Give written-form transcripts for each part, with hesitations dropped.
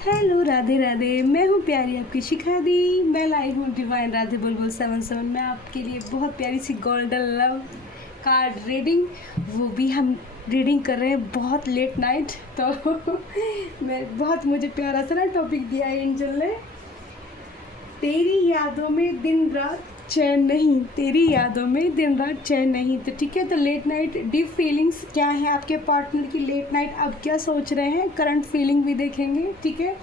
Hello, Radhe Radhe. मैं हूँ प्यारी आपकी शिखा दी। मैं लाई हूँ डिवाइन राधे बुलबुल 77 में आपके लिए बहुत प्यारी सी गोल्डन लव कार्ड रीडिंग। वो भी हम रीडिंग कर रहे हैं बहुत लेट नाइट। तो मुझे प्यारा सा ना टॉपिक दिया है एंजल ने। तेरी यादों में दिन रात चैन नहीं, तेरी यादों में दिन रात चैन नहीं। तो ठीक है, तो लेट नाइट डीप फीलिंग्स क्या है आपके पार्टनर की, लेट नाइट अब क्या सोच रहे हैं, करंट फीलिंग भी देखेंगे। ठीक है,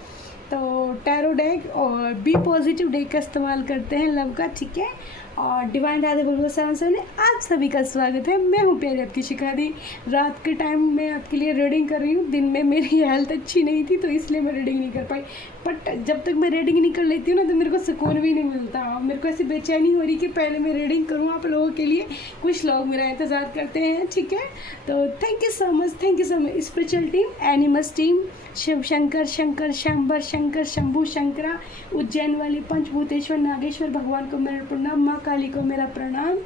तो टैरो डेक और बी पॉजिटिव डेक का इस्तेमाल करते हैं लव का। ठीक है, और डिवाइन राधे बुलबुल 77 में आप सभी का स्वागत है। मैं हूँ प्यारी आपकी शिखा दी। रात के टाइम मैं आपके लिए रीडिंग कर रही हूँ। दिन में मेरी हेल्थ अच्छी नहीं थी तो इसलिए मैं रीडिंग नहीं कर पाई। बट जब तक मैं रीडिंग नहीं कर लेती हूँ ना तो मेरे को सुकून भी नहीं मिलता। मेरे को ऐसी बेचैनी हो रही कि पहले मैं रीडिंग करूँ आप लोगों के लिए। कुछ लोग मेरा इंतज़ार करते हैं। ठीक है, तो thank you so much, thank you so much. Spiritual team, animus team, Shiv Shankar, Shankar शंबर, शंकर शंभू शंकरा, उज्जैन वाले पंचभूतेश्वर नागेश्वर भगवान को मेरा प्रणाम, माँ काली को मेरा प्रणाम,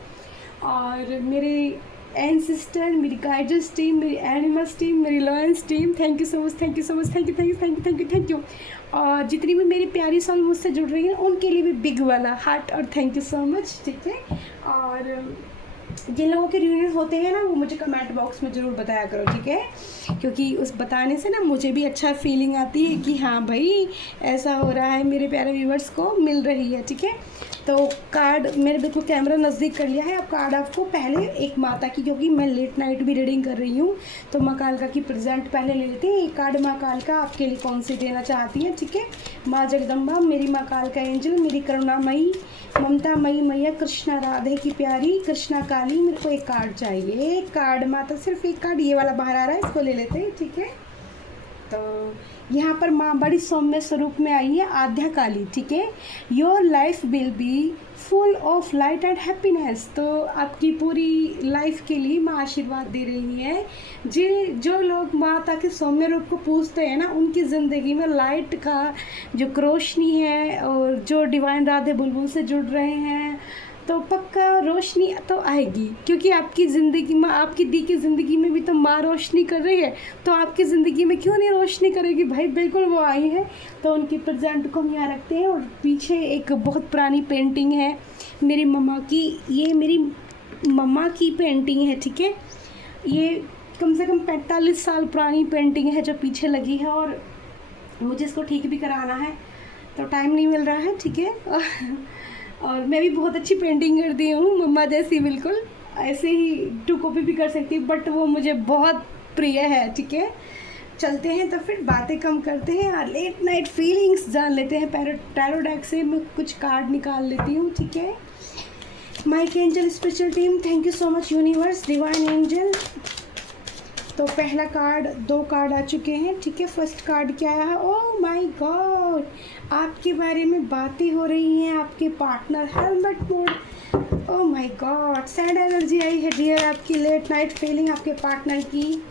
और मेरे एंसिस्टर, मेरी गाइडर्स टीम, मेरी एनिमल्स टीम, मेरी lions team, thank you so much, thank you so much, thank you, thank you, thank you, thank you, thank you. और जितनी भी मेरी प्यारी सोल मुझसे जुड़ रही हैं उनके लिए भी बिग वाला हार्ट और थैंक यू सो मच। ठीक है, और जिन लोगों के रिव्यूज होते हैं ना वो मुझे कमेंट बॉक्स में ज़रूर बताया करो। ठीक है, क्योंकि उस बताने से ना मुझे भी अच्छा फीलिंग आती है कि हाँ भाई ऐसा हो रहा है, मेरे प्यारे व्यूवर्स को मिल रही है। ठीक है, तो कार्ड मैंने बिल्कुल कैमरा नज़दीक कर लिया है। अब कार्ड आपको पहले एक माता की, क्योंकि मैं लेट नाइट भी रीडिंग कर रही हूँ तो माँ कालका की प्रेजेंट पहले ले लेते हैं। एक कार्ड माँ कालका आपके लिए कौन सी देना चाहती है। ठीक है, माँ जगदम्बा, मेरी माँ कालका एंजल, मेरी करुणामयी ममता मई मैया, कृष्णा राधे की प्यारी, कृष्णा काली, मेरे को एक कार्ड चाहिए। एक कार्ड माता, सिर्फ एक कार्ड, ये वाला बाहर आ रहा है, इसको ले लेते हैं। ठीक है, तो यहाँ पर माँ बड़ी सौम्य स्वरूप में आई है, आद्या काली। ठीक है, your life will be full of light and happiness. तो आपकी पूरी लाइफ के लिए माँ आशीर्वाद दे रही है। जो लोग माता के सौम्य रूप को पूजते हैं ना उनकी ज़िंदगी में लाइट का जो रोशनी है, और जो डिवाइन राधे बुलबुल से जुड़ रहे हैं तो पक्का रोशनी तो आएगी। क्योंकि आपकी ज़िंदगी में, आपकी दी की ज़िंदगी में भी तो माँ रोशनी कर रही है, तो आपकी ज़िंदगी में क्यों नहीं रोशनी करेगी भाई। बिल्कुल वो आई है, तो उनकी प्रेजेंट को हम यहाँ रखते हैं। और पीछे एक बहुत पुरानी पेंटिंग है मेरी मम्मा की, ये मेरी मम्मा की पेंटिंग है। ठीक है, ये कम से कम 45 साल पुरानी पेंटिंग है जो पीछे लगी है, और मुझे इसको ठीक भी कराना है तो टाइम नहीं मिल रहा है। ठीक है, और मैं भी बहुत अच्छी पेंटिंग करती हूँ मम्मा जैसी, बिल्कुल ऐसे ही 2 कॉपी भी कर सकती हूँ, बट वो मुझे बहुत प्रिय है। ठीक है, चलते हैं तो फिर बातें कम करते हैं और लेट नाइट फीलिंग्स जान लेते हैं। टैरो डेक से मैं कुछ कार्ड निकाल लेती हूँ। ठीक है, Mike angel special team, thank you so much universe, divine angel. तो पहला कार्ड, 2 कार्ड आ चुके हैं। ठीक है, फर्स्ट कार्ड क्या आया है, ओह माय गॉड, आपके बारे में बातें हो रही हैं, आपके partner helmet mode. Oh my god, sad energy आई है डियर, आपकी लेट नाइट फीलिंग आपके पार्टनर की,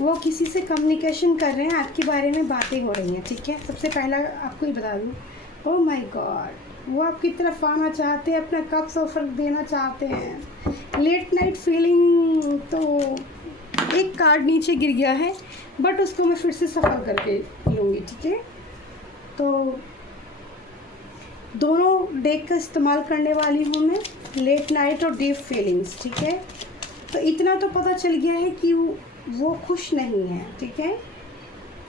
वो किसी से कम्युनिकेशन कर रहे हैं, आपके बारे में बातें हो रही हैं। ठीक है, सबसे पहला आपको ही बता दूँ, ओह माय गॉड, वो आपकी तरफ आना चाहते हैं, अपना कप्स ऑफर देना चाहते हैं। लेट नाइट फीलिंग, तो एक कार्ड नीचे गिर गया है बट उसको मैं फिर से सफल करके लूँगी। ठीक है, तो दोनों डेक का इस्तेमाल करने वाली हूँ मैं, लेट नाइट और डीप फीलिंग्स। ठीक है, तो इतना तो पता चल गया है कि वो खुश नहीं है। ठीक है,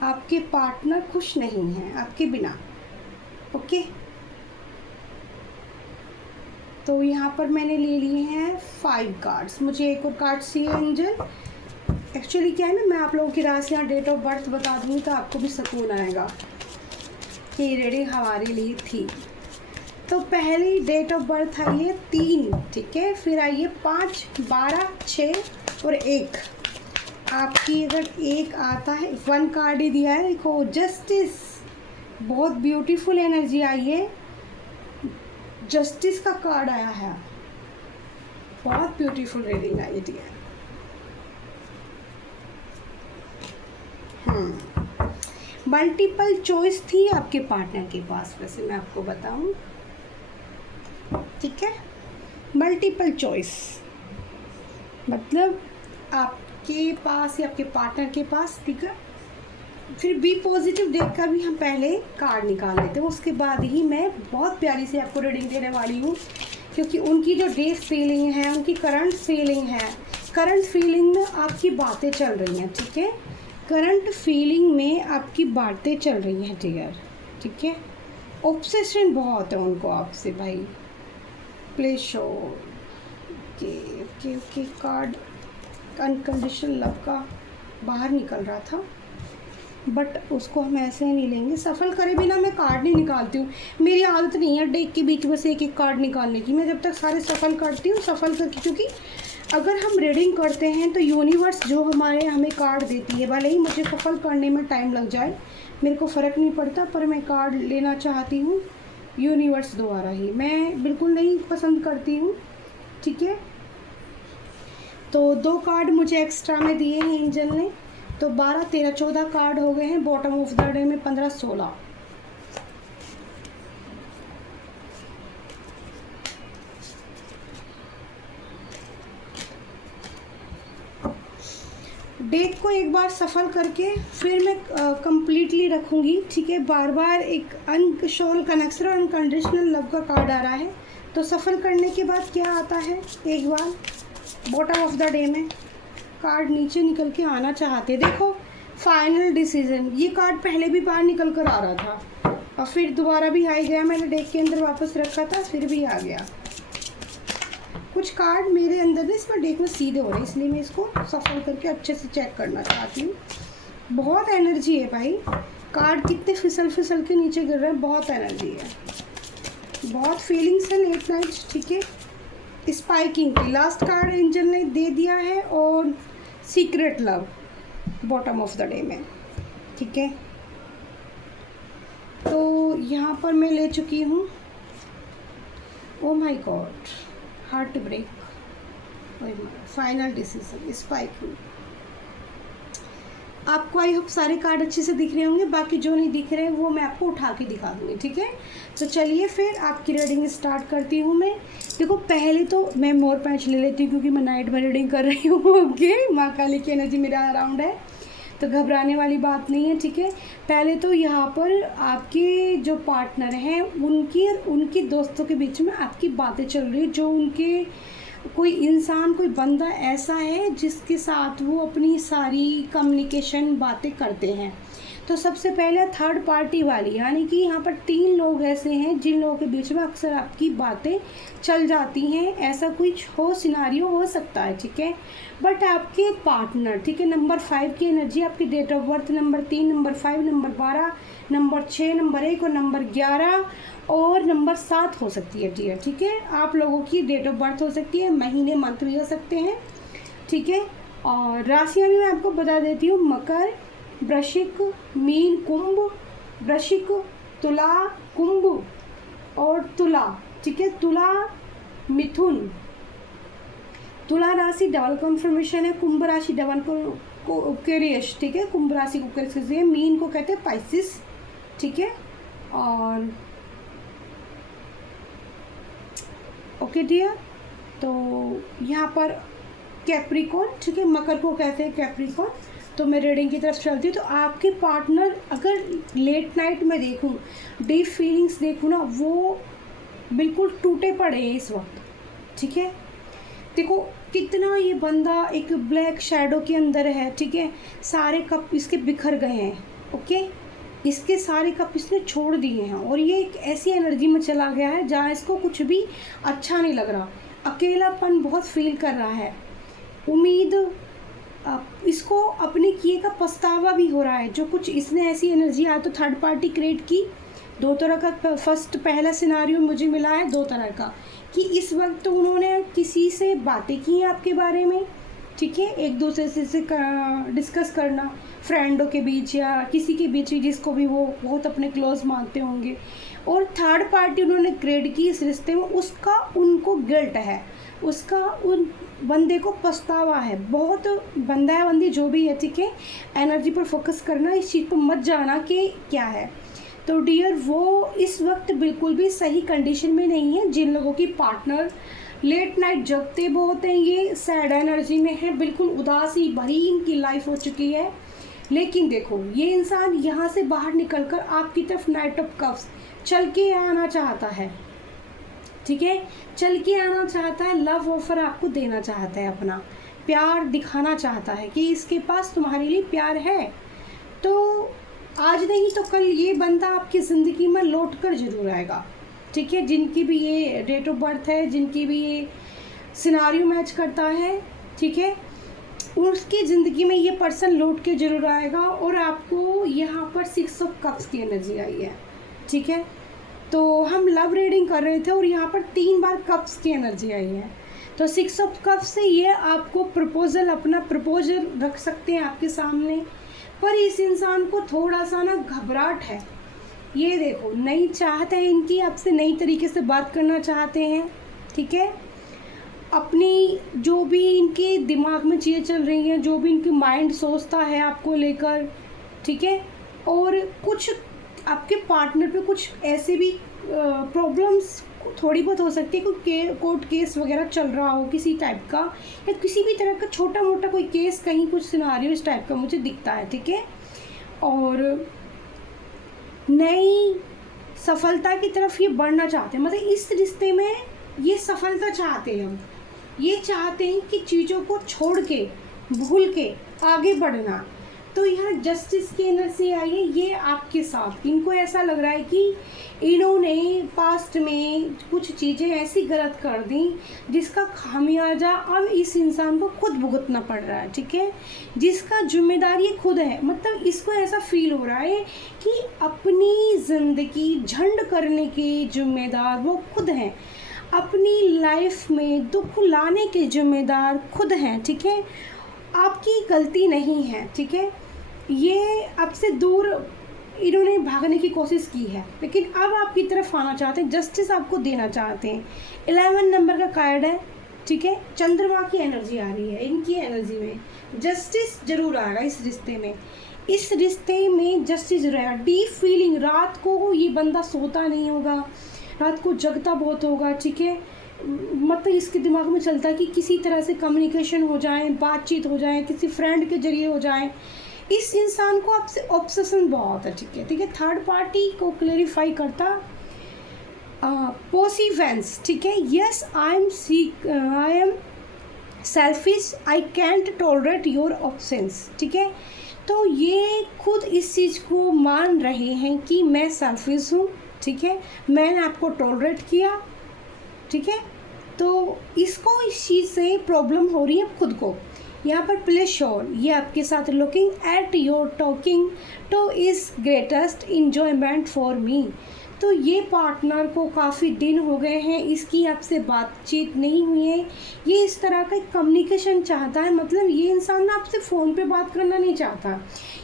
आपके पार्टनर खुश नहीं है आपके बिना। ओके, तो यहाँ पर मैंने ले लिए हैं 5 कार्ड्स। मुझे एक और कार्ड चाहिए एंजल। एक्चुअली क्या है ना, मैं आप लोगों की राशियाँ, डेट ऑफ बर्थ बता दूँगी तो आपको भी सुकून आएगा कि ये रीडिंग हमारे लिए थी। तो पहली डेट ऑफ बर्थ आई है 3। ठीक है, फिर आई है 5, 12, 6 और 1। आपकी अगर 1 आता है, 1 कार्ड ही दिया है, देखो जस्टिस, बहुत ब्यूटीफुल एनर्जी आई है, जस्टिस का कार्ड आया है, बहुत ब्यूटीफुल रीडिंग आई है। मल्टीपल चॉइस थी आपके पार्टनर के पास, वैसे मैं आपको बताऊं। ठीक है, मल्टीपल चॉइस मतलब आपके पास या आपके पार्टनर के पास, ठीक है, फिर बी पॉजिटिव देख कर भी हम पहले कार्ड निकाल लेते हैं, उसके बाद ही मैं बहुत प्यारी से आपको रीडिंग देने वाली हूँ, क्योंकि उनकी जो डे फीलिंग है, उनकी करंट फीलिंग है, करंट फीलिंग में आपकी बातें चल रही हैं, ठीक है, करंट फीलिंग में आपकी बातें चल रही हैं डियर, ठीक है। ऑब्सेशन बहुत है उनको आपसे भाई, play show. Okay okay okay, card unconditional love का बाहर निकल रहा था, बट उसको हम ऐसे ही नहीं लेंगे। सफल करे बिना मैं कार्ड नहीं निकालती हूँ, मेरी आदत नहीं है डेक के बीच में से एक एक कार्ड निकालने की। मैं जब तक सारे सफल करती हूँ, सफल करके, क्योंकि अगर हम रीडिंग करते हैं तो यूनिवर्स जो हमें कार्ड देती है, भले ही मुझे सफल करने में टाइम लग जाए, मेरे को फ़र्क नहीं पड़ता, पर मैं कार्ड लेना चाहती हूँ यूनिवर्स द्वारा ही, मैं बिल्कुल नहीं पसंद करती हूँ, ठीक है। तो 2 कार्ड मुझे एक्स्ट्रा में दिए हैं एंजल ने, तो 12, 13, 14 कार्ड हो गए हैं बॉटम ऑफ द डे में, 15, 16। डेक को एक बार सफल करके फिर मैं कंप्लीटली रखूँगी, ठीक है। बार बार एक अनशोल कनेक्शन और अनकंडीशनल लव का कार्ड आ रहा है, तो सफल करने के बाद क्या आता है, एक बार बॉटम ऑफ द डे में कार्ड नीचे निकल के आना चाहते, देखो फाइनल डिसीजन, ये कार्ड पहले भी बाहर निकल कर आ रहा था और फिर दोबारा भी आ गया, मैंने डेक के अंदर वापस रखा था फिर भी आ गया। कुछ कार्ड मेरे अंदर ना इसमें डेक में सीधे हो रहे हैं, इसलिए मैं इसको सफल करके अच्छे से चेक करना चाहती हूँ। बहुत एनर्जी है भाई, कार्ड कितने फिसल फिसल के नीचे गिर रहे हैं, बहुत एनर्जी है, बहुत फीलिंग्स है लेट नाइट, ठीक है। स्पाइकिंग की लास्ट कार्ड एंजल ने दे दिया है, और secret love bottom of the day में, ठीक है। तो यहाँ पर मैं ले चुकी हूँ, oh my God, heart break, final decision, spiking. आपको आई होप सारे कार्ड अच्छे से दिख रहे होंगे, बाकी जो नहीं दिख रहे वो मैं आपको उठा के दिखा दूँगी, ठीक है। तो चलिए फिर आपकी रीडिंग स्टार्ट करती हूँ मैं। देखो पहले तो मैं मोर पैच ले लेती हूँ, क्योंकि मैं नाइट में रीडिंग कर रही हूँ, ओके। माँ काली की एनर्जी मेरा अराउंड है, तो घबराने वाली बात नहीं है, ठीक है। पहले तो यहाँ पर आपके जो पार्टनर हैं उनकी दोस्तों के बीच में आपकी बातें चल रही है, जो उनके कोई इंसान, कोई बंदा ऐसा है जिसके साथ वो अपनी सारी कम्युनिकेशन बातें करते हैं। तो सबसे पहले थर्ड पार्टी वाली, यानी कि यहाँ पर 3 लोग ऐसे हैं जिन लोगों के बीच में अक्सर आपकी बातें चल जाती हैं, ऐसा कुछ हो सिनारियो हो सकता है, ठीक है। बट आपके पार्टनर, ठीक है, नंबर 5 की एनर्जी, आपकी date of birth number 3, number 5, number 12, number 6, number 1 और नंबर 11 और नंबर 7 हो सकती है डियर, ठीक है। आप लोगों की डेट ऑफ बर्थ हो सकती है, महीने मंथ भी हो सकते हैं, ठीक है। और राशियाँ भी मैं आपको बता देती हूँ, मकर, वृश्चिक, मीन, कुंभ, वृश्चिक, तुला, कुंभ और तुला, ठीक है। तुला, मिथुन, तुला राशि डबल कन्फर्मेशन है, कुंभ राशि डबल को क्यूरियस, ठीक है, कुंभ राशि को क्यूरियस, मीन को कहते हैं पाइसिस, ठीक है। और ओके डियर, तो यहाँ पर कैप्रिकॉन, ठीक है, मकर को कहते हैं कैप्रिकॉन। तो मैं रीडिंग की तरफ चलती हूँ। तो आपके पार्टनर अगर लेट नाइट में देखूँ, डीप फीलिंग्स देखूँ ना, वो बिल्कुल टूटे पड़े हैं इस वक्त, ठीक है। देखो कितना ये बंदा एक ब्लैक शैडो के अंदर है, ठीक है, सारे कप इसके बिखर गए हैं, ओके, इसके सारे कप इसने छोड़ दिए हैं, और ये एक ऐसी एनर्जी में चला गया है जहाँ इसको कुछ भी अच्छा नहीं लग रहा, अकेलापन बहुत फील कर रहा है, उम्मीद इसको अपने किए का पछतावा भी हो रहा है। जो कुछ इसने ऐसी एनर्जी आया, तो थर्ड पार्टी क्रिएट की, 2 तरह का पहला सिनारियो मुझे मिला है 2 तरह का, कि इस वक्त तो उन्होंने किसी से बातें की हैं आपके बारे में, ठीक है, एक दूसरे से डिस्कस करना, फ्रेंडों के बीच या किसी के बीच जिसको भी वो बहुत अपने क्लोज मानते होंगे, और थर्ड पार्टी उन्होंने क्रिएट की इस रिश्ते में, उसका उनको गिल्ट है, उसका उन बंदे को पछतावा है, बहुत बंदा है बंदी जो भी है, ठीक है। एनर्जी पर फोकस करना, इस चीज़ पर मत जाना कि क्या है। तो डियर, वो इस वक्त बिल्कुल भी सही कंडीशन में नहीं है। जिन लोगों की पार्टनर लेट नाइट जगते बहुत हैं, ये सैड एनर्जी में है, बिल्कुल उदासी भरी इनकी लाइफ हो चुकी है, लेकिन देखो ये इंसान यहाँ से बाहर निकलकर आपकी तरफ नाइट ऑफ कप्स चल के आना चाहता है, ठीक है, चल के आना चाहता है, लव ऑफर आपको देना चाहता है, अपना प्यार दिखाना चाहता है कि इसके पास तुम्हारे लिए प्यार है। तो आज नहीं तो कल ये बंदा आपकी ज़िंदगी में लौट कर ज़रूर आएगा, ठीक है। जिनकी भी ये डेट ऑफ बर्थ है, जिनकी भी ये सिनारियो मैच करता है, ठीक है, उसकी ज़िंदगी में ये पर्सन लौट के ज़रूर आएगा। और आपको यहाँ पर 6 ऑफ कप्स की एनर्जी आई है, ठीक है। तो हम लव रीडिंग कर रहे थे और यहाँ पर 3 बार कप्स की एनर्जी आई है। तो 6 ऑफ कप्स से ये आपको प्रपोजल, अपना प्रपोजल रख सकते हैं आपके सामने। पर इस इंसान को थोड़ा सा ना घबराहट है, ये देखो नई चाहत है इनकी, आपसे नई तरीके से बात करना चाहते हैं, ठीक है। अपनी जो भी इनके दिमाग में चीज़ें चल रही हैं, जो भी इनकी माइंड सोचता है आपको लेकर, ठीक है। और कुछ आपके पार्टनर पे कुछ ऐसे भी प्रॉब्लम्स थोड़ी बहुत हो सकती है, कोई कोर्ट केस वगैरह चल रहा हो किसी टाइप का, या किसी भी तरह का छोटा मोटा कोई केस, कहीं कुछ सिनारियो इस टाइप का मुझे दिखता है, ठीक है। और नई सफलता की तरफ ये बढ़ना चाहते हैं, मतलब इस रिश्ते में ये सफलता चाहते हैं। हम ये चाहते हैं कि चीज़ों को छोड़ के, भूल के आगे बढ़ना। तो यहाँ जस्टिस की एनर्जी आई है, ये आपके साथ, इनको ऐसा लग रहा है कि इन्होंने पास्ट में कुछ चीज़ें ऐसी गलत कर दी जिसका खामियाजा अब इस इंसान को खुद भुगतना पड़ रहा है, ठीक है, जिसका जिम्मेदार ये खुद है। मतलब इसको ऐसा फील हो रहा है कि अपनी ज़िंदगी झंड करने के जिम्मेदार वो खुद हैं, अपनी लाइफ में दुख लाने के जिम्मेदार खुद हैं, ठीक है, आपकी गलती नहीं है, ठीक है। ये आपसे दूर इन्होंने भागने की कोशिश की है, लेकिन अब आपकी तरफ आना चाहते हैं, जस्टिस आपको देना चाहते हैं। 11 नंबर का कार्ड है, ठीक है, चंद्रमा की एनर्जी आ रही है, इनकी एनर्जी में जस्टिस जरूर आएगा इस रिश्ते में। इस रिश्ते में जस्टिस रहेगा। डीप फीलिंग, रात को ये बंदा सोता नहीं होगा, रात को जगता बहुत होगा, ठीक है। मतलब इसके दिमाग में चलता है कि किसी तरह से कम्युनिकेशन हो जाए, बातचीत हो जाए, किसी फ्रेंड के जरिए हो जाए। इस इंसान को आपसे ऑब्सेशन बहुत है, ठीक है, ठीक है। थर्ड पार्टी को क्लेरिफाई करता पोसिवेंस, ठीक है। Yes I am selfish, I can't tolerate your absence, ठीक है। तो ये खुद इस चीज़ को मान रहे हैं कि मैं सेल्फिश हूँ, ठीक है, मैंने आपको टॉलरेट किया, ठीक है। तो इसको इस चीज़ से प्रॉब्लम हो रही है खुद को। यहाँ पर प्ले श्योर, ये आपके साथ looking at your talking two is greatest enjoyment for me. तो ये पार्टनर को काफ़ी दिन हो गए हैं, इसकी आपसे बातचीत नहीं हुई है, ये इस तरह का कम्युनिकेशन चाहता है। मतलब ये इंसान ना आपसे फ़ोन पे बात करना नहीं चाहता,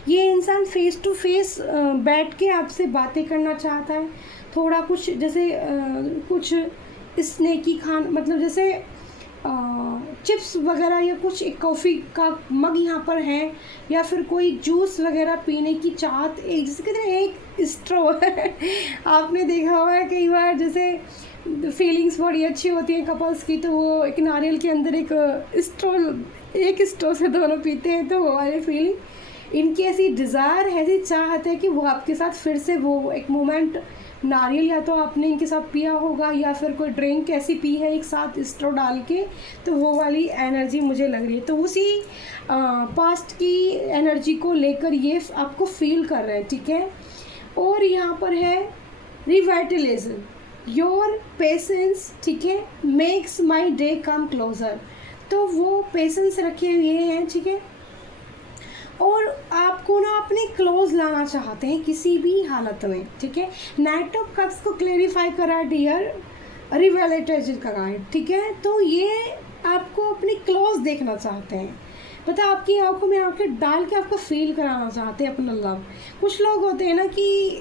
ये इंसान फेस टू फेस बैठ के आपसे बातें करना चाहता है। थोड़ा कुछ जैसे कुछ स्नैकी खान, मतलब जैसे चिप्स वगैरह या कुछ एक कॉफ़ी का मग यहाँ पर है, या फिर कोई जूस वगैरह पीने की चाहत, एक जैसे कहते हैं एक स्ट्रॉ आपने देखा हुआ है कई बार, जैसे फीलिंग्स बड़ी अच्छी होती हैं कपल्स की, तो वो एक नारियल के अंदर एक स्ट्रॉ से दोनों पीते हैं, तो वो वाली फीलिंग इनकी ऐसी डिज़ायर है, ऐसी चाहत है कि वो आपके साथ फिर से वो एक मोमेंट, नारियल या तो आपने इनके साथ पिया होगा या फिर कोई ड्रिंक ऐसी पी है एक साथ स्ट्रॉ डाल के, तो वो वाली एनर्जी मुझे लग रही है। तो उसी पास्ट की एनर्जी को लेकर ये आपको फील कर रहे हैं, ठीक है। और यहाँ पर है रिवाइटलाइजेशन, योर पेशेंस, ठीक है, makes my day come closer. तो वो पेशेंस रखे हुए हैं, ठीक है, और आपको ना अपने क्लोज लाना चाहते हैं किसी भी हालत में, ठीक है। नाइट ऑफ कप्स को क्लेरिफाई करा डियर रिवेलेटेज का गाइड, ठीक है। तो ये आपको अपने क्लोज देखना चाहते हैं, पता आपकी आंखों में आंखें डाल के आपको फील कराना चाहते हैं अपना लव। कुछ लोग होते हैं ना कि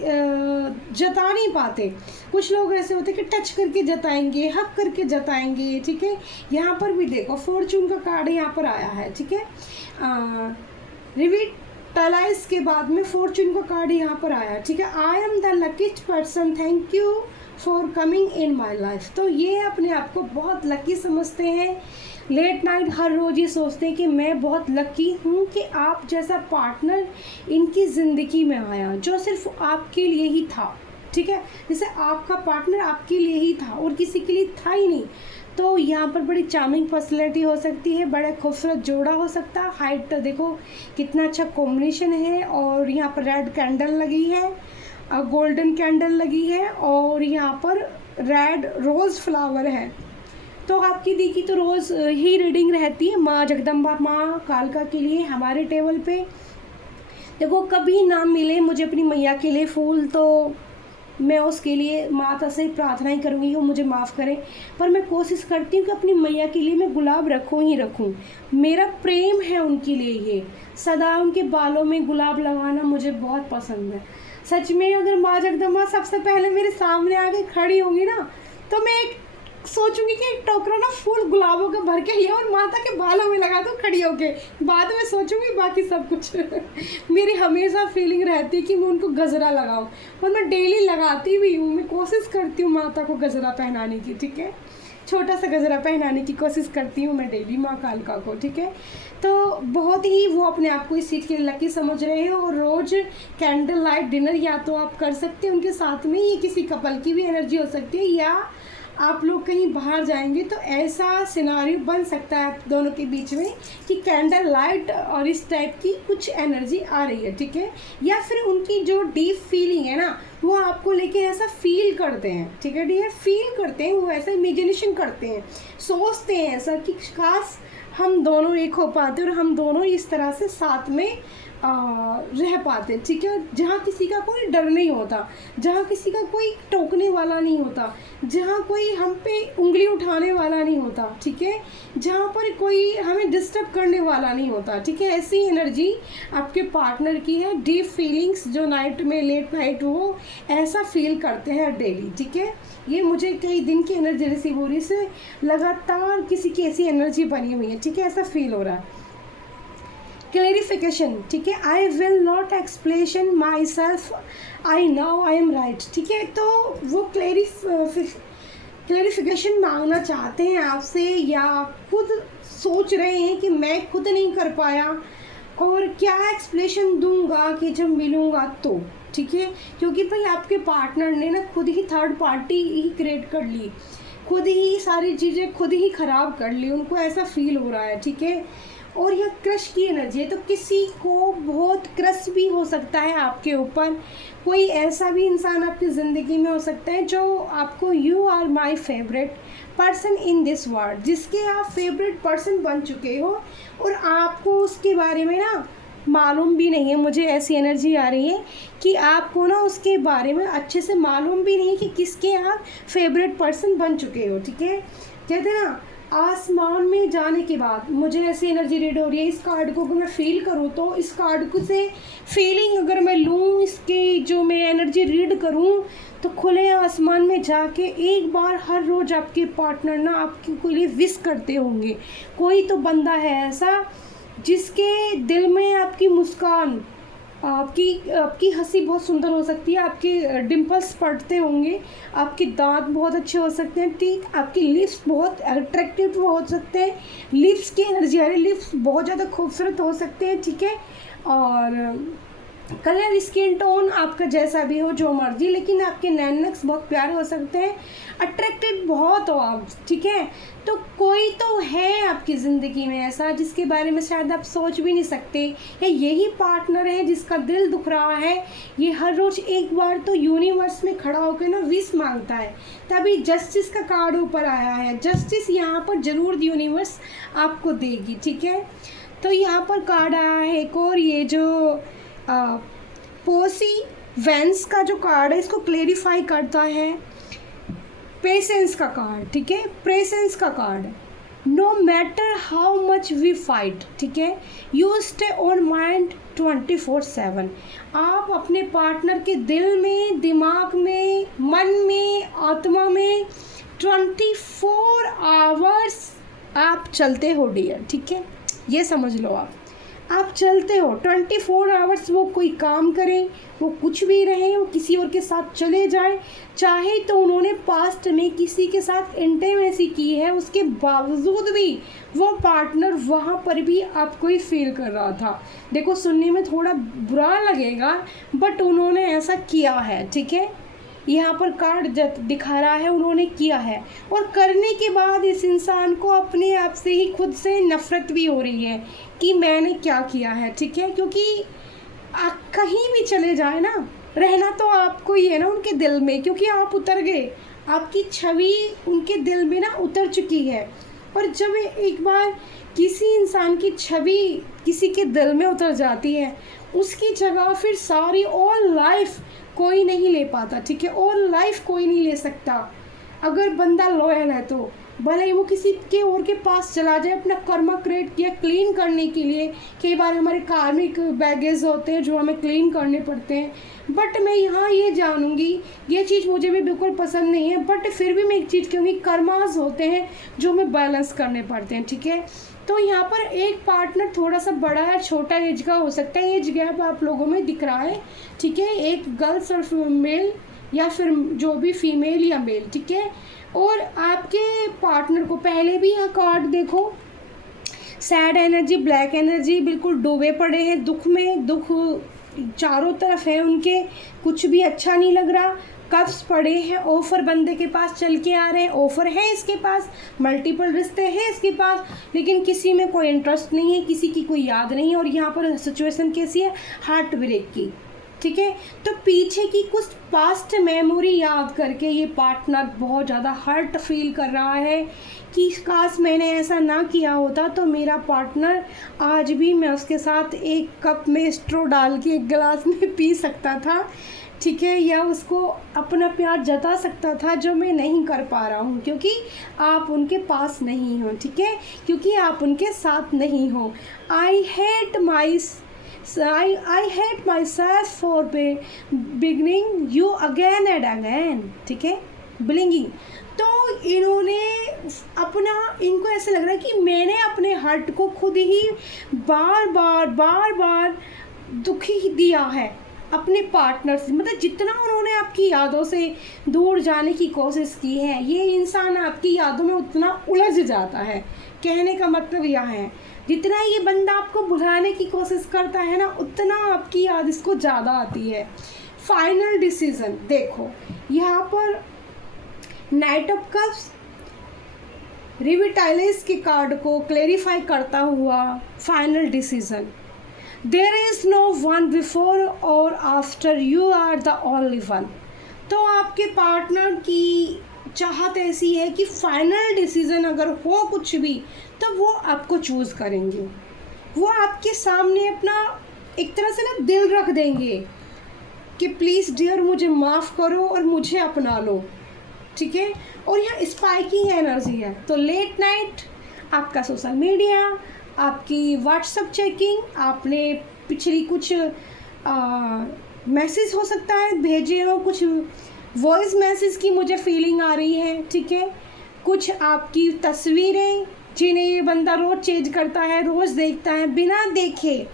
जता नहीं पाते, कुछ लोग ऐसे होते हैं कि टच करके जताएंगे, हक करके जताएंगे, ठीक है। यहाँ पर भी देखो फॉर्चून का कार्ड यहाँ पर आया है, ठीक है। रिविटलाइज के बाद में फॉर्चून का कार्ड यहाँ पर आया, ठीक है। I am the luckiest person, thank you for coming in my life. तो ये अपने आप को बहुत लकी समझते हैं, लेट नाइट हर रोज़ ये सोचते हैं कि मैं बहुत लकी हूँ कि आप जैसा पार्टनर इनकी ज़िंदगी में आया जो सिर्फ आपके लिए ही था, ठीक है। जैसे आपका पार्टनर आपके लिए ही था और किसी के लिए था ही नहीं। तो यहाँ पर बड़ी चार्मिंग पर्सनैलिटी हो सकती है, बड़ा खूबसूरत जोड़ा हो सकता है। हाइट तो देखो कितना अच्छा कॉम्बिनेशन है, और यहाँ पर रेड कैंडल लगी है, गोल्डन कैंडल लगी है, और यहाँ पर रेड रोज़ फ्लावर है। तो आपकी दी की तो रोज़ ही रीडिंग रहती है माँ जगदम्बा माँ कालका के लिए हमारे टेबल पे। देखो कभी ना मिले मुझे अपनी मैया के लिए फूल तो मैं उसके लिए माता से प्रार्थना ही करूँगी वो मुझे माफ़ करें, पर मैं कोशिश करती हूँ कि अपनी मैया के लिए मैं गुलाब रखूँ ही रखूँ। मेरा प्रेम है उनके लिए, ये सदा उनके बालों में गुलाब लगाना मुझे बहुत पसंद है। सच में अगर माँ जगदम्बा सबसे पहले मेरे सामने आके खड़ी होंगी ना, तो मैं एक सोचूंगी कि एक टोकरा ना फूल गुलाबों का भर के लिया और माता के बालों में लगा दूँ खड़ी होके। बाद में सोचूंगी बाकी सब कुछ मेरी हमेशा फीलिंग रहती है कि मैं उनको गजरा लगाऊं, और मैं डेली लगाती भी हूँ। मैं कोशिश करती हूँ माता को गजरा पहनाने की, ठीक है, छोटा सा गजरा पहनाने की कोशिश करती हूँ मैं डेली माँ कालका को, ठीक है। तो बहुत ही वो अपने आप को इस चीज़ के लिए लकी समझ रहे हैं, और रोज़ कैंडल लाइट डिनर या तो आप कर सकते हैं उनके साथ में, ये किसी कपल की भी एनर्जी हो सकती है, या आप लोग कहीं बाहर जाएंगे तो ऐसा सिनारियो बन सकता है आप दोनों के बीच में कि कैंडल लाइट और इस टाइप की कुछ एनर्जी आ रही है, ठीक है। या फिर उनकी जो डीप फीलिंग है ना वो आपको लेके ऐसा फील करते हैं, ठीक है डियर, फील करते हैं, वो ऐसा इमेजिनेशन करते हैं, सोचते हैं ऐसा कि काश हम दोनों एक हो पाते और हम दोनों इस तरह से साथ में रह पाते, ठीक है। जहाँ किसी का कोई डर नहीं होता, जहाँ किसी का कोई टोकने वाला नहीं होता, जहाँ कोई हम पे उंगली उठाने वाला नहीं होता, ठीक है, जहाँ पर कोई हमें डिस्टर्ब करने वाला नहीं होता, ठीक है। ऐसी एनर्जी आपके पार्टनर की है। डीप फीलिंग्स जो नाइट में लेट नाइट वो ऐसा फील करते हैं डेली, ठीक है। ये मुझे कई दिन की एनर्जी रिसीव हो रही है, लगातार किसी की ऐसी एनर्जी बनी हुई है, ठीक है, ऐसा फील हो रहा है। क्लेरिफिकेशन, ठीक है, I will not explain my self, I now I am right, ठीक है। तो वो क्लेरिफिकेशन मांगना चाहते हैं आपसे, या खुद सोच रहे हैं कि मैं खुद नहीं कर पाया और क्या एक्सप्लेनेशन दूंगा कि जब मिलूंगा तो, ठीक है। क्योंकि भाई आपके पार्टनर ने ना खुद ही थर्ड पार्टी ही क्रिएट कर ली, खुद ही सारी चीज़ें खुद ही ख़राब कर ली, उनको ऐसा फील हो रहा है, ठीक है। और यह क्रश की एनर्जी है, तो किसी को बहुत क्रश भी हो सकता है आपके ऊपर। कोई ऐसा भी इंसान आपकी ज़िंदगी में हो सकता है जो आपको you are my favourite person in this world, जिसके आप फेवरेट पर्सन बन चुके हो और आपको उसके बारे में ना मालूम भी नहीं है। मुझे ऐसी एनर्जी आ रही है कि आपको ना उसके बारे में अच्छे से मालूम भी नहीं है कि किसके आप फेवरेट पर्सन बन चुके हो, ठीक है। कहते हैं ना आसमान में जाने के बाद, मुझे ऐसी एनर्जी रीड हो रही है। इस कार्ड को अगर मैं फील करूँ तो इस कार्ड को से फीलिंग अगर मैं लूँ, इसकी जो मैं एनर्जी रीड करूँ, तो खुले आसमान में जाके एक बार हर रोज़ आपके पार्टनर ना आपके लिए विश करते होंगे। कोई तो बंदा है ऐसा जिसके दिल में आपकी मुस्कान, आपकी हंसी बहुत सुंदर हो सकती है, आपके डिम्पल्स पड़ते होंगे, आपके दांत बहुत अच्छे हो सकते हैं, ठीक, आपकी लिप्स बहुत अट्रैक्टिव हो सकते हैं, लिप्स की एनर्जी आ रही, लिप्स बहुत ज़्यादा खूबसूरत हो सकते हैं, ठीक है। और कलर स्किन टोन आपका जैसा भी हो, जो मर्जी, लेकिन आपके नैनक्स बहुत प्यारे हो सकते हैं, अट्रैक्टिव बहुत हो आप, ठीक है। तो कोई तो है आपकी ज़िंदगी में ऐसा जिसके बारे में शायद आप सोच भी नहीं सकते, या यही पार्टनर है जिसका दिल दुख रहा है। ये हर रोज़ एक बार तो यूनिवर्स में खड़ा होकर ना विश मांगता है, तभी जस्टिस का कार्ड ऊपर आया है। जस्टिस यहाँ पर ज़रूर यूनिवर्स आपको देगी, ठीक है। तो यहाँ पर कार्ड आया है एक और, ये जो पोसी वेंस का जो कार्ड है इसको क्लेरिफाई करता है। पेशेंस का कार्ड, ठीक है, प्रेजेंस का card, no matter how much we fight, ठीक है, यू स्टे ऑन माइंड 24/7। आप अपने पार्टनर के दिल में, दिमाग में, मन में, आत्मा में 24 आवर्स आप चलते हो डियर, ठीक है, ये समझ लो आप। आप चलते हो 24 आवर्स, वो कोई काम करें, वो कुछ भी रहे, वो किसी और के साथ चले जाए, चाहे तो उन्होंने पास्ट में किसी के साथ इंटीमेसी की है, उसके बावजूद भी वो पार्टनर वहाँ पर भी आपको ही फील कर रहा था। देखो सुनने में थोड़ा बुरा लगेगा बट उन्होंने ऐसा किया है, ठीक है। यहाँ पर कार्ड दिखा रहा है उन्होंने किया है, और करने के बाद इस इंसान को अपने आप से ही खुद से नफरत भी हो रही है कि मैंने क्या किया है, ठीक है। क्योंकि आप कहीं भी चले जाए ना, रहना तो आपको ही है ना उनके दिल में, क्योंकि आप उतर गए, आपकी छवि उनके दिल में ना उतर चुकी है। और जब एक बार किसी इंसान की छवि किसी के दिल में उतर जाती है, उसकी जगह फिर सारी ऑल लाइफ कोई नहीं ले पाता, ठीक है। ऑल लाइफ कोई नहीं ले सकता। अगर बंदा लॉयल है तो भले ही वो किसी के और के पास चला जाए अपना कर्मा क्रिएट या क्लीन करने के लिए। कई बार हमारे कार्मिक बैगेज होते हैं जो हमें क्लीन करने पड़ते हैं, बट मैं यहाँ ये जानूँगी, ये चीज़ मुझे भी बिल्कुल पसंद नहीं है, बट फिर भी मैं एक चीज़ कहूँगी, कर्मास होते हैं जो हमें बैलेंस करने पड़ते हैं, ठीक है। तो यहाँ पर एक पार्टनर थोड़ा सा बड़ा या छोटा एज का हो सकता है, एज गैप आप लोगों में दिख रहा है, ठीक है। एक गर्ल्स और मेल या फिर जो भी फीमेल या मेल, ठीक है। और आपके पार्टनर को पहले भी यहाँ कार्ड देखो, सैड एनर्जी, ब्लैक एनर्जी, बिल्कुल डूबे पड़े हैं दुख में, दुख चारों तरफ है उनके, कुछ भी अच्छा नहीं लग रहा, कब्स पड़े हैं, ऑफ़र बंदे के पास चल के आ रहे हैं, ऑफ़र है इसके पास, मल्टीपल रिश्ते हैं इसके पास, लेकिन किसी में कोई इंटरेस्ट नहीं है, किसी की कोई याद नहीं है। और यहाँ पर सिचुएशन कैसी है, हार्ट ब्रेक की, ठीक है। तो पीछे की कुछ पास्ट मेमोरी याद करके ये पार्टनर बहुत ज़्यादा हर्ट फील कर रहा है कि काश मैंने ऐसा ना किया होता तो मेरा पार्टनर आज भी मैं उसके साथ एक कप में स्ट्रॉ डाल के एक गिलास में पी सकता था, ठीक है, या उसको अपना प्यार जता सकता था, जो मैं नहीं कर पा रहा हूँ क्योंकि आप उनके पास नहीं हो, ठीक है, क्योंकि आप उनके साथ नहीं हो। I hate my self for beginning you again and again, ठीक है, बिलिंगिंग। तो इन्होंने इनको ऐसा लग रहा है कि मैंने अपने हार्ट को खुद ही बार बार दुखी दिया है अपने पार्टनर से। मतलब जितना उन्होंने आपकी यादों से दूर जाने की कोशिश की है, ये इंसान आपकी यादों में उतना उलझ जाता है। कहने का मतलब यह है, जितना ये बंदा आपको भुलाने की कोशिश करता है ना, उतना आपकी याद इसको ज़्यादा आती है। फाइनल डिसीज़न देखो, यहाँ पर नाइट ऑफ कप्स रिविटाइलाइज के कार्ड को क्लेरिफाई करता हुआ final decision, there is no one before और after, you are the only one. तो आपके पार्टनर की चाहत ऐसी है कि फाइनल डिसीज़न अगर हो कुछ भी तो वो आपको चूज़ करेंगे, वो आपके सामने अपना एक तरह से ना दिल रख देंगे कि प्लीज़ डियर मुझे माफ़ करो और मुझे अपना लो, ठीक है। और यहाँ स्पाइकिंग एनर्जी है, तो लेट नाइट आपका सोशल मीडिया, आपकी व्हाट्सएप चेकिंग, आपने पिछली कुछ मैसेज हो सकता है भेजे हो, कुछ वॉइस मैसेज की मुझे फीलिंग आ रही है, ठीक है। कुछ आपकी तस्वीरें जिन्हें ये बंदा रोज़ चेंज करता है, रोज़ देखता है, बिना देखे,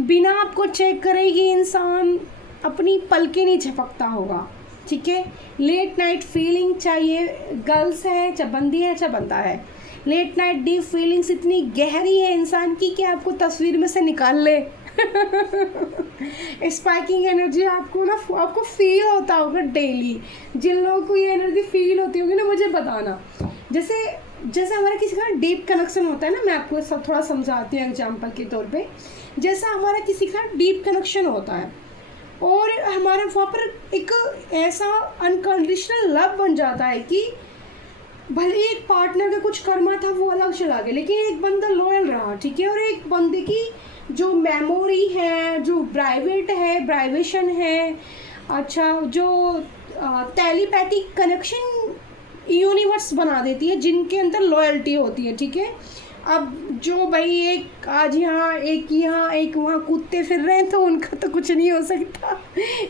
बिना आपको चेक करे ये इंसान अपनी पलकें नहीं झपकता होगा, ठीक है। लेट नाइट फीलिंग चाहिए, गर्ल्स है चाहे बंदी है चाहे बंदा है, लेट नाइट डीप फीलिंग्स इतनी गहरी है इंसान की कि आपको तस्वीर में से निकाल ले। स्पाइकिंग एनर्जी आपको फील होता होगा डेली। जिन लोगों को ये एनर्जी फील होती होगी ना, मुझे बताना। जैसे हमारा किसी का डीप कनेक्शन होता है ना, मैं आपको सब थोड़ा समझाती हूँ एग्जाम्पल के तौर पे। जैसा हमारा किसी का डीप कनेक्शन होता है और हमारा वहाँ पर एक ऐसा अनकंडीशनल लव बन जाता है कि भले एक पार्टनर का कुछ कर्मा था वो अलग चला गया, लेकिन एक बंदा लॉयल रहा, ठीक है। और एक बंदे की जो मेमोरी है, जो प्राइवेट है, प्राइवेशन है, अच्छा, जो टेलीपैथिक कनेक्शन यूनिवर्स बना देती है, जिनके अंदर लॉयल्टी होती है, ठीक है। अब जो भाई एक आज यहाँ एक वहाँ कूदते फिर रहे हैं तो उनका तो कुछ नहीं हो सकता।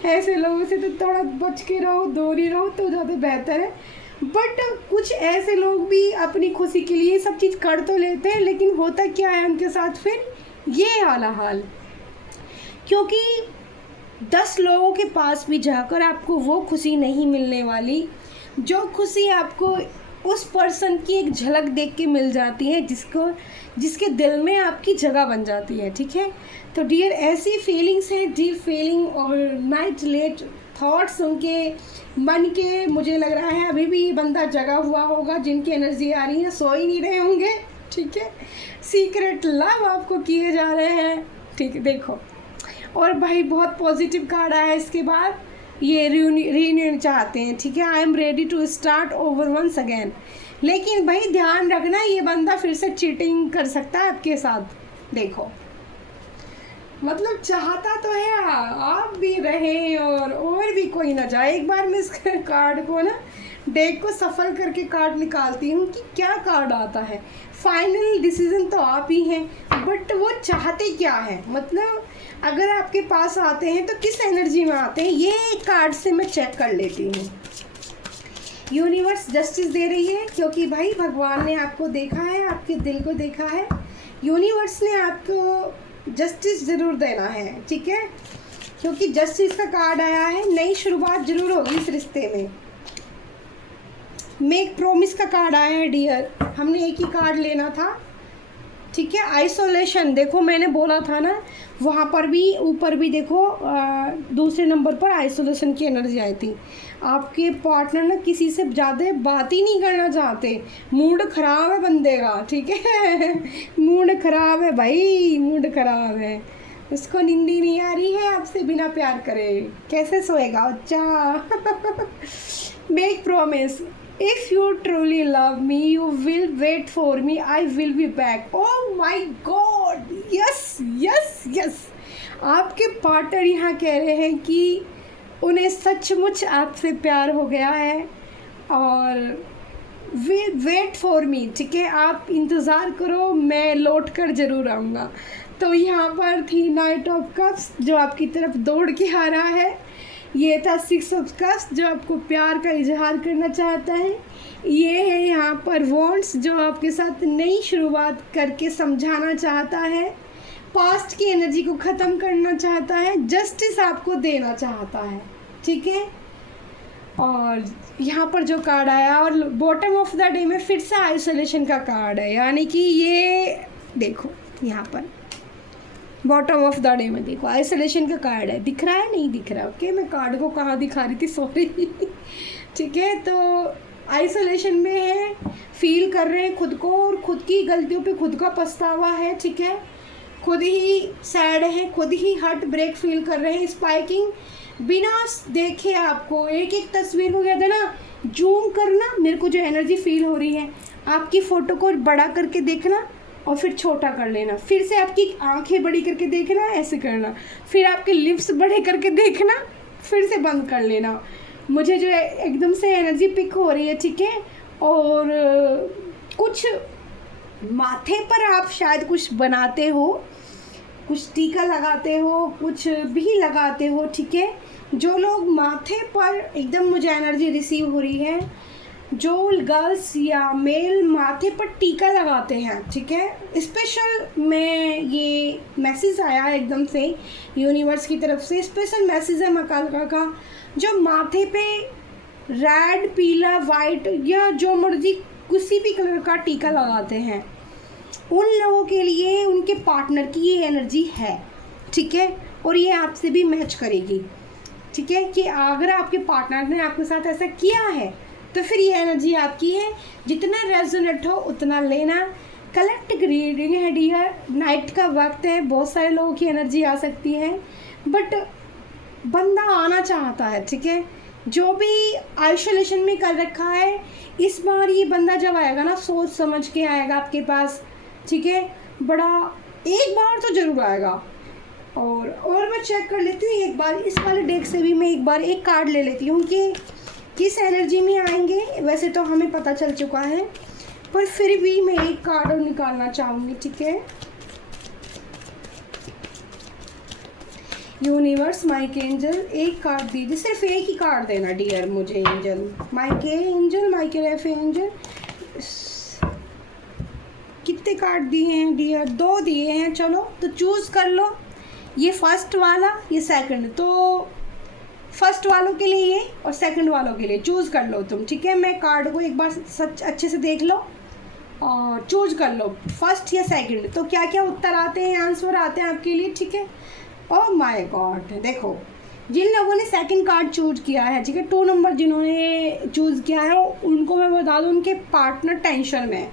ऐसे लोगों से तो थोड़ा बच के रहो, दूर ही रहो तो ज़्यादा बेहतर है। बट कुछ ऐसे लोग भी अपनी खुशी के लिए सब चीज़ कर तो लेते हैं, लेकिन होता क्या है उनके साथ फिर ये वाला हाल। क्योंकि 10 लोगों के पास भी जाकर आपको वो खुशी नहीं मिलने वाली जो खुशी आपको उस पर्सन की एक झलक देख के मिल जाती है, जिसके दिल में आपकी जगह बन जाती है। ठीक है, तो डियर ऐसी फीलिंग्स हैं, डीप फीलिंग और नाइट लेट थॉट्स उनके मन के, मुझे लग रहा है अभी भी ये बंदा जगा हुआ होगा, जिनकी एनर्जी आ रही है सो ही नहीं रहे होंगे। ठीक है, सीक्रेट लव आपको किए जा रहे हैं। ठीक है, देखो, और भाई बहुत पॉजिटिव कार्ड आया है इसके बाद, ये रियूनियन चाहते हैं। ठीक है, I am ready to start over once again. लेकिन भाई ध्यान रखना, ये बंदा फिर से चीटिंग कर सकता है आपके साथ। देखो, मतलब चाहता तो है आप भी रहें और भी कोई ना जाए। एक बार मैं इस कार्ड को ना, डेक को सफल करके कार्ड निकालती हूँ कि क्या कार्ड आता है। फाइनल डिसीजन तो आप ही हैं, बट वो चाहते क्या है, मतलब अगर आपके पास आते हैं तो किस एनर्जी में आते हैं, ये कार्ड से मैं चेक कर लेती हूँ। यूनिवर्स जस्टिस दे रही है, क्योंकि भाई भगवान ने आपको देखा है, आपके दिल को देखा है। यूनिवर्स ने आपको जस्टिस ज़रूर देना है। ठीक है, क्योंकि जस्टिस का कार्ड आया है, नई शुरुआत जरूर होगी इस रिश्ते में। मेक प्रॉमिस का कार्ड आया है डियर, हमने एक ही कार्ड लेना था। ठीक है, आइसोलेशन, देखो मैंने बोला था ना, वहाँ पर भी ऊपर भी देखो दूसरे नंबर पर आइसोलेशन की एनर्जी आई थी। आपके पार्टनर ना किसी से ज़्यादा बात ही नहीं करना चाहते, मूड ख़राब है बंदे का। ठीक है मूड ख़राब है भाई, मूड ख़राब है, उसको नींद ही नहीं आ रही है आपसे बिना प्यार करे, कैसे सोएगा अच्छा make promise, if you truly love me you will wait for me, I will be back। oh my god, yes yes yes, आपके पार्टनर यहाँ कह रहे हैं कि उन्हें सचमुच आपसे प्यार हो गया है और वेट फॉर मी। ठीक है, आप इंतज़ार करो, मैं लौट कर ज़रूर आऊँगा। तो यहाँ पर थी नाइट ऑफ कप्स जो आपकी तरफ दौड़ के आ रहा है, ये था 6 ऑफ कप्स जो आपको प्यार का इजहार करना चाहता है, ये है यहाँ पर वॉन्ड्स जो आपके साथ नई शुरुआत करके समझाना चाहता है, पास्ट की एनर्जी को ख़त्म करना चाहता है, जस्टिस आपको देना चाहता है। ठीक है, और यहाँ पर जो कार्ड आया, और बॉटम ऑफ द डे में फिर से आइसोलेशन का कार्ड है, यानी कि ये देखो यहाँ पर बॉटम ऑफ द डे में देखो आइसोलेशन का कार्ड है, दिख रहा है नहीं दिख रहा, ओके मैं कार्ड को कहाँ दिखा रही थी, सॉरी ठीक है, तो आइसोलेशन में है, फील कर रहे हैं खुद को और खुद की गलतियों पे खुद का पछतावा है। ठीक है, खुद ही सैड है, खुद ही हार्ट ब्रेक फील कर रहे हैं, स्पाइकिंग बिना देखे आपको एक एक तस्वीर को कहते हैं ना जूम करना, मेरे को जो एनर्जी फील हो रही है, आपकी फ़ोटो को बड़ा करके देखना और फिर छोटा कर लेना, फिर से आपकी आंखें बड़ी करके देखना, ऐसे करना, फिर आपके लिप्स बड़े करके देखना, फिर से बंद कर लेना। मुझे जो एकदम से एनर्जी पिक हो रही है। ठीक है, और कुछ माथे पर आप शायद कुछ बनाते हो, कुछ टीका लगाते हो, कुछ भी लगाते हो। ठीक है, जो लोग माथे पर एकदम मुझे एनर्जी रिसीव हो रही है, जो गर्ल्स या मेल माथे पर टीका लगाते हैं। ठीक है, स्पेशल में ये मैसेज आया है एकदम से यूनिवर्स की तरफ से, स्पेशल मैसेज है मकालका का, जो माथे पे रेड, पीला, वाइट या जो मर्जी किसी भी कलर का टीका लगाते हैं, उन लोगों के लिए उनके पार्टनर की ये एनर्जी है। ठीक है, और ये आपसे भी मैच करेगी। ठीक है, कि अगर आपके पार्टनर ने आपके साथ ऐसा किया है तो फिर ये एनर्जी आपकी है, जितना रेजोनेट हो उतना लेना। कलेक्ट रीडिंग है डियर, नाइट का वक्त है, बहुत सारे लोगों की एनर्जी आ सकती है, बट बंदा आना चाहता है। ठीक है, जो भी आइसोलेशन में कर रखा है, इस बार ये बंदा जब आएगा ना सोच समझ के आएगा आपके पास। ठीक है, बड़ा एक बार तो ज़रूर आएगा। और मैं चेक कर लेती हूँ एक बार, इस वाले डेक से भी मैं एक बार एक कार्ड ले लेती हूँ कि किस एनर्जी में आएंगे। वैसे तो हमें पता चल चुका है, पर फिर भी मैं एक कार्ड और निकालना चाहूँगी। ठीक है, यूनिवर्स माइक एंजल एक कार्ड दीजिए, सिर्फ एक ही कार्ड देना डियर मुझे angel, Mike angel, Mike F angel, कितने कार्ड दिए हैं डियर? 2 दिए हैं। चलो तो चूज़ कर लो, ये फर्स्ट वाला, ये सेकंड। तो फर्स्ट वालों के लिए ये और सेकंड वालों के लिए चूज़ कर लो तुम, ठीक है। मैं कार्ड को एक बार सच अच्छे से देख लो और चूज कर लो फर्स्ट या सेकंड। तो क्या क्या उत्तर आते हैं, आंसर आते हैं आपके लिए, ठीक है। ओह माय गॉड, देखो जिन लोगों ने सेकंड कार्ड चूज किया है, ठीक है, 2 नंबर जिन्होंने चूज़ किया है, उनको मैं बता दूं उनके पार्टनर टेंशन में,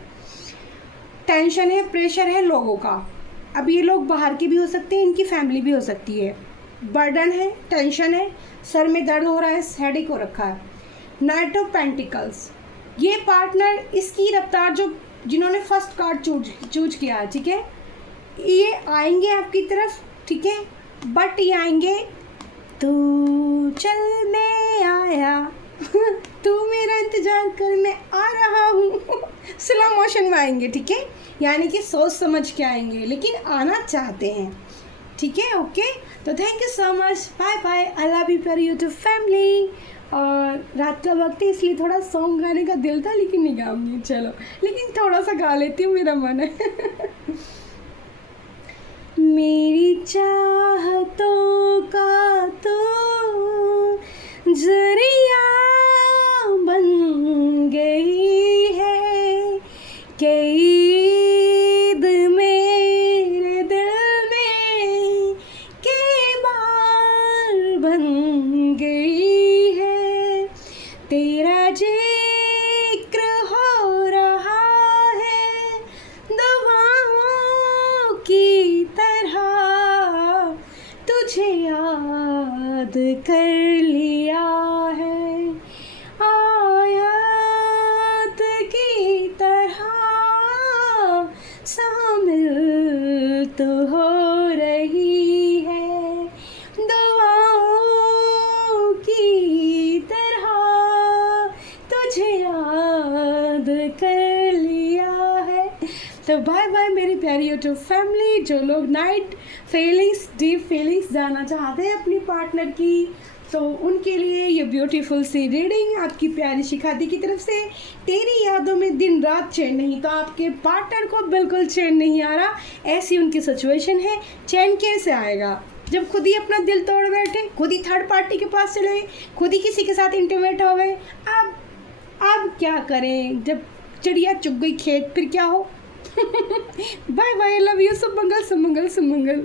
टेंशन है, प्रेशर है लोगों का। अब ये लोग बाहर के भी हो सकते हैं, इनकी फैमिली भी हो सकती है। बर्डन है, टेंशन है, सर में दर्द हो रहा है, हेडेक हो रखा है। नाइट ऑफ पेंटिकल्स, ये पार्टनर, इसकी रफ्तार, जो जिन्होंने फर्स्ट कार्ड चूज किया है, ठीक है, ये आएंगे आपकी तरफ, ठीक है, बट ये आएंगे तू चल मैं आया तू मेरा इंतजार कर मैं आ रहा हूँ स्लो मोशन में आएंगे, ठीक है, यानी कि सोच समझ के आएंगे, लेकिन आना चाहते हैं, ठीक है। ओके, तो thank you so much, bye bye, I love you for YouTube family. और रात का वक्त है इसलिए थोड़ा सॉन्ग गाने का दिल था, लेकिन नहीं गाऊंगी, चलो, लेकिन थोड़ा सा गा लेती हूँ, मेरा मन है मेरी चाहतों का तो जरिया बन गई है, कैद मेरे दिल में कई बार बन गई है, तेरा जिक्र हो रहा है दुआओं की तरह, तुझे याद कर लिया है आयत की तरह, शामिल तो हो रही है दुआओं की तरह, तुझे याद कर लिया है। तो बाय बाय मेरी प्यारी यूट्यूब फैमिली। जो लोग नाइट फीलिंग्स, डीप फीलिंग्स जानना चाहते हैं अपनी पार्टनर की, तो उनके लिए ये ब्यूटीफुल सी रीडिंग आपकी प्यारी शिखा दी की तरफ से। तेरी यादों में दिन रात चैन नहीं, तो आपके पार्टनर को बिल्कुल चैन नहीं आ रहा, ऐसी उनकी सिचुएशन है। चैन कैसे आएगा जब खुद ही अपना दिल तोड़ बैठे, खुद ही थर्ड पार्टी के पास चले गए, खुद ही किसी के साथ इंटीमेट हो गए। अब क्या करें, जब चिड़िया चुग गई खेत, फिर क्या हो bye bye, love you, Sumangal Sumangal Sumangal.